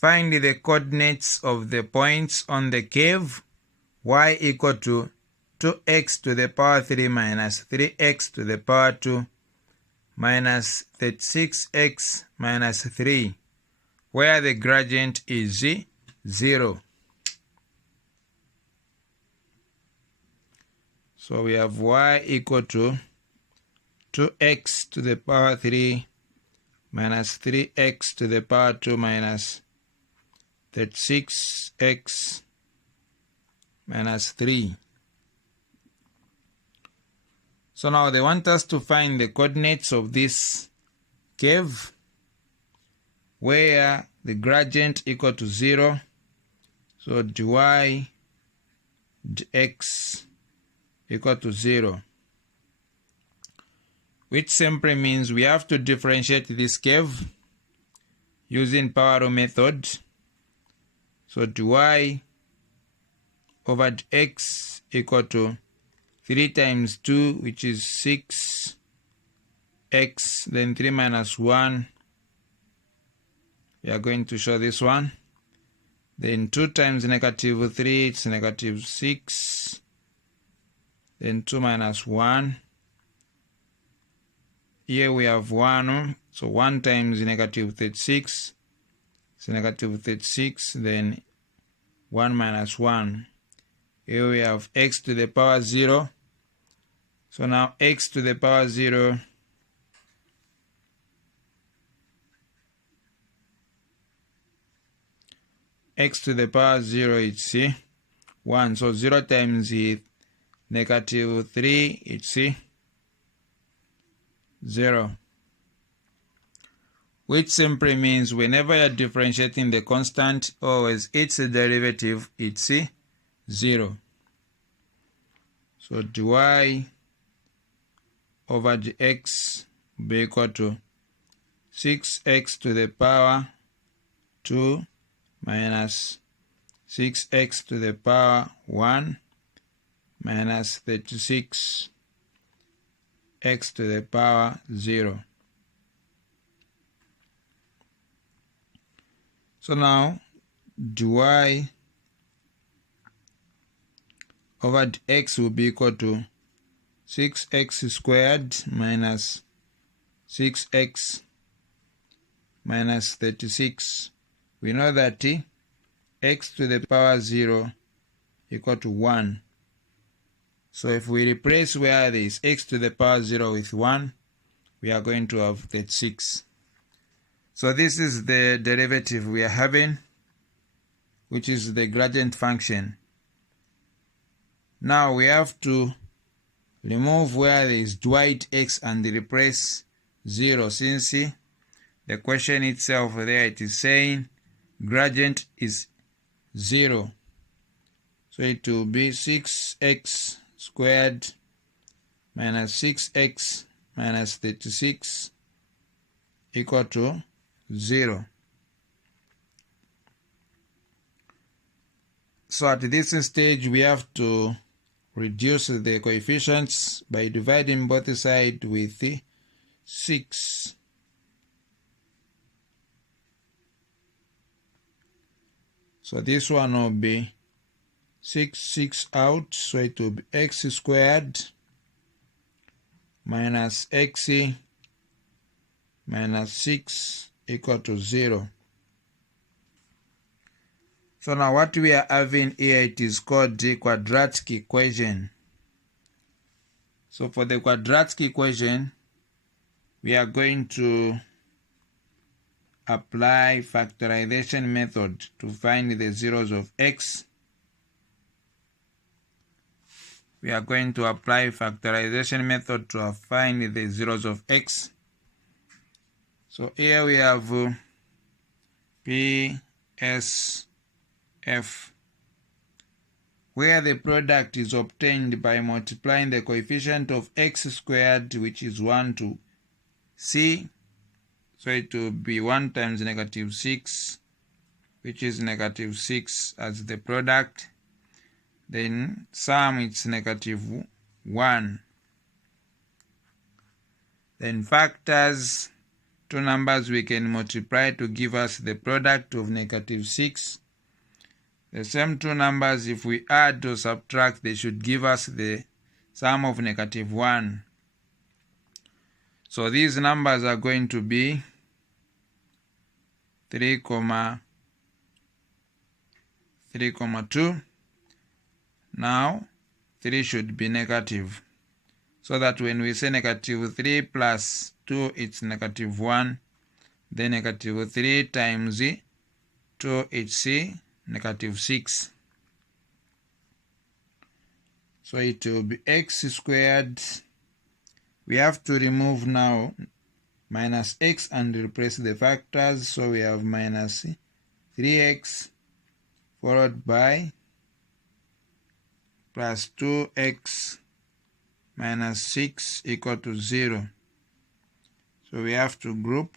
Find the coordinates of the points on the curve. Y equal to 2x to the power 3 minus 3x to the power 2 minus 36x minus 3, where the gradient is 0. So we have y equal to 2x to the power 3 minus 3x to the power 2 minus 36x minus 3. So now they want us to find the coordinates of this curve where the gradient equal to 0. So dy dx equal to 0, which simply means we have to differentiate this curve using power law method. So dy over dx equal to 3 times 2, which is 6x, then 3 minus 1. We are going to show this one. Then 2 times negative 3, it's negative 6. Then 2 minus 1. Here we have 1. So 1 times negative 36. It's negative 36. Then 1 minus 1. Here we have x to the power 0. So now x to the power 0 x to the power 0 it's 1. So 0 times negative 3 it's 0. Which simply means whenever you're differentiating the constant, always its derivative it's 0. So dy over dx will be equal to 6x to the power 2 minus 6x to the power 1 minus 36x to the power 0. So now dy over dx will be equal to 6x squared minus 6x minus 36. We know that x to the power 0 equal to 1. So if we replace where there is x to the power 0 with 1, we are going to have 36. So this is the derivative we are having, which is the gradient function. Now we have to remove where there is dy x and replace 0, since the question itself there it is saying gradient is 0. So it will be 6x squared minus 6x minus 36 equal to 0. So at this stage we have to reduce the coefficients by dividing both sides with 6. So this one will be 6 out, so it will be x squared minus x minus 6 equal to 0. So now what we are having here, it is called the quadratic equation. So for the quadratic equation, we are going to apply factorization method to find the zeros of x. We are going to apply factorization method to find the zeros of x. So here we have P, S, F, where the product is obtained by multiplying the coefficient of x squared, which is 1, to C. So it will be 1 times negative 6, which is negative 6 as the product. Then sum, it's negative 1. Then factors, two numbers we can multiply to give us the product of negative 6. The same two numbers, if we add or subtract, they should give us the sum of negative 1. So these numbers are going to be 3, 3,2. Now 3 should be negative, so that when we say negative 3 plus 2, it's negative 1. Then negative 3 times 2, it's negative 6. So it will be x squared. We have to remove now minus x and replace the factors. So we have minus 3x followed by plus 2x minus 6 equal to 0. So we have to group.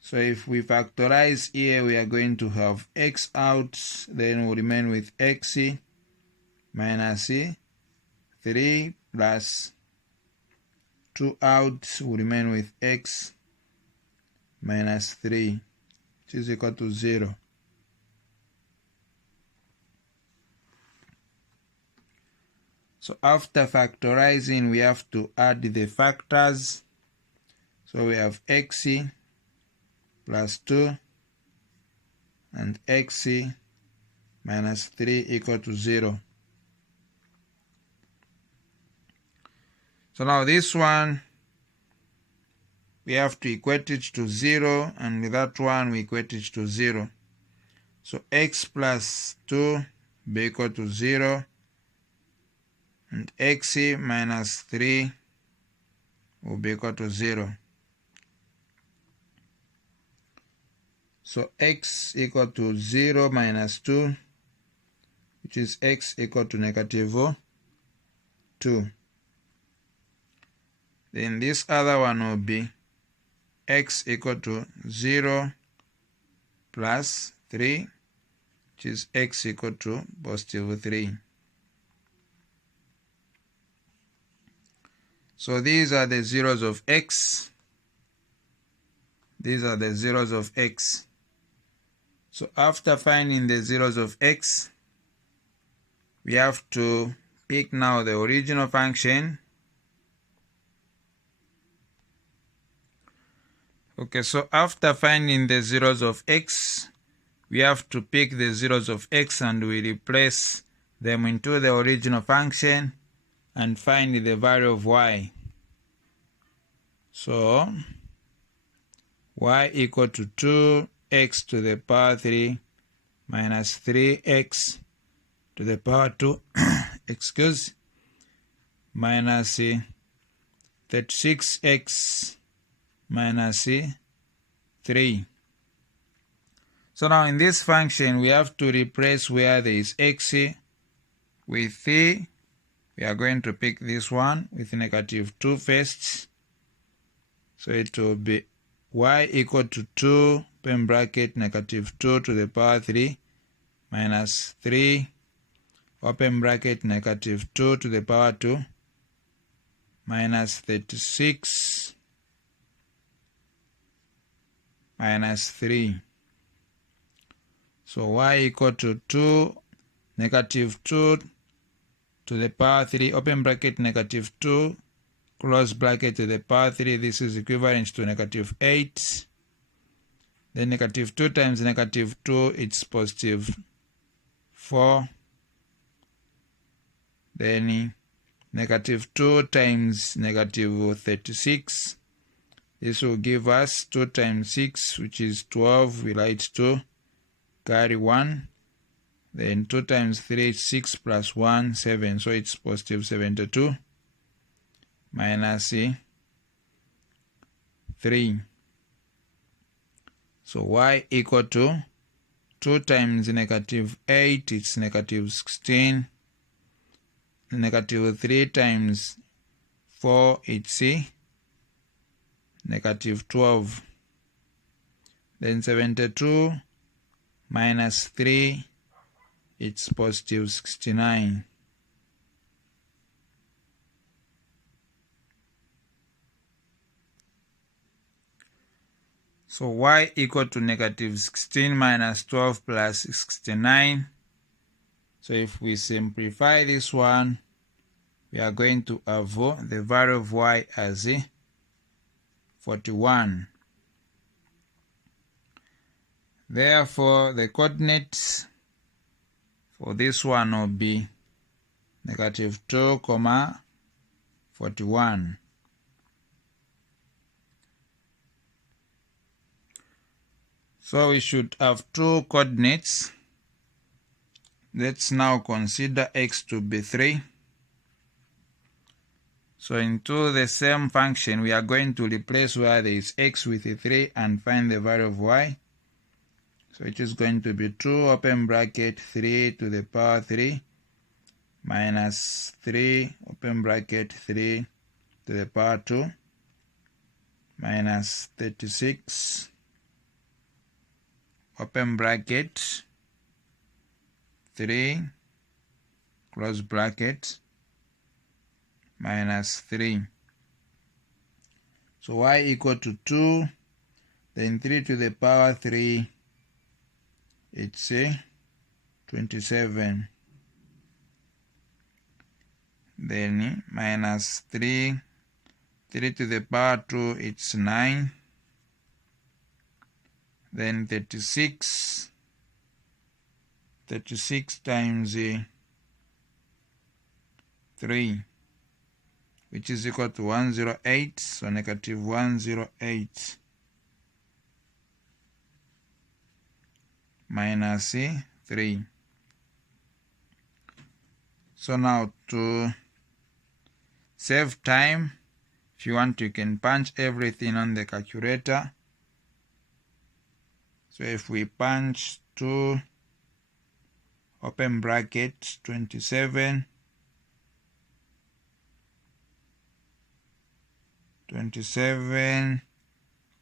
So if we factorize here, we are going to have x out, then we'll remain with x minus 3 plus 2 out, will remain with x minus 3, which is equal to 0. So after factorizing, we have to add the factors. So we have x plus 2 and x minus 3 equal to 0. So now this one, we have to equate it to 0, and with that one, we equate it to 0. So x plus 2 be equal to 0, and x minus 3 will be equal to 0. So x equal to 0 minus 2, which is x equal to negative 2. Then this other one will be x equal to 0 plus 3, which is x equal to positive 3. So these are the zeros of x. These are the zeros of x. So after finding the zeros of x, we have to pick now the original function. Okay, so after finding the zeros of x, we have to pick the zeros of x and we replace them into the original function and find the value of y. So y equal to 2x to the power 3 minus 3x to the power 2 minus 36x minus 3. So now in this function, we have to replace where there is x with 3. We are going to pick this one with negative 2 first. So it will be y equal to 2 open bracket negative 2 to the power 3 minus 3 open bracket negative 2 to the power 2 minus 36 minus 3. So y equal to 2 negative 2 to the power 3 open bracket negative 2 close bracket to the power 3. This is equivalent to negative 8. Then negative 2 times negative 2, it's positive 4. Then negative 2 times negative 36. This will give us 2 times 6, which is 12. We write 2, carry 1. Then 2 times 3 is 6 plus 1, 7. So it's positive 72 minus 3. So y equal to 2 times negative 8, it's negative 16. Negative 3 times 4, it's negative 12. Then 72 minus 3, it's positive 69. So y equal to negative 16 minus 12 plus 69. So if we simplify this one, we are going to have the value of y as 41. Therefore, the coordinates for this one will be negative 2, 41. So we should have two coordinates. Let's now consider x to be 3. So into the same function, we are going to replace where there is x with a 3 and find the value of y. So it is going to be 2 open bracket 3 to the power 3 minus 3 open bracket 3 to the power 2 minus 36 open bracket 3 close bracket minus 3. So y equal to 2, then 3 to the power 3, it's 27. Then minus 3 to the power 2, it's 9. Then 36 times 3, which is equal to 108, so negative 108 minus 3. So now to save time, if you want, you can punch everything on the calculator. So if we punch 2 open bracket 27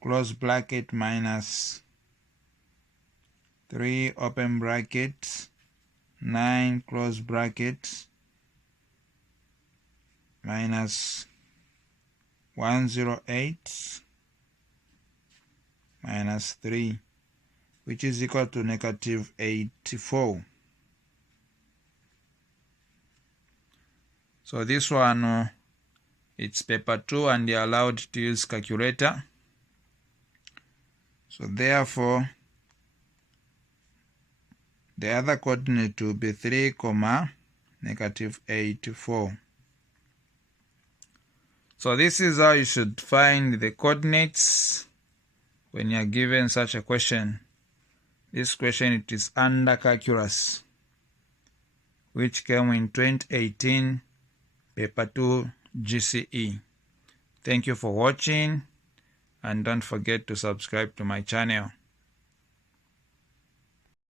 close bracket minus 3 open bracket 9 close bracket minus 108 minus 3, which is equal to negative 84. So this one, it's paper 2 and you're allowed to use calculator. So therefore, the other coordinate will be 3, negative 84. So this is how you should find the coordinates when you are given such a question. This question, it is under calculus, which came in 2018, paper 2 GCE. Thank you for watching, and don't forget to subscribe to my channel.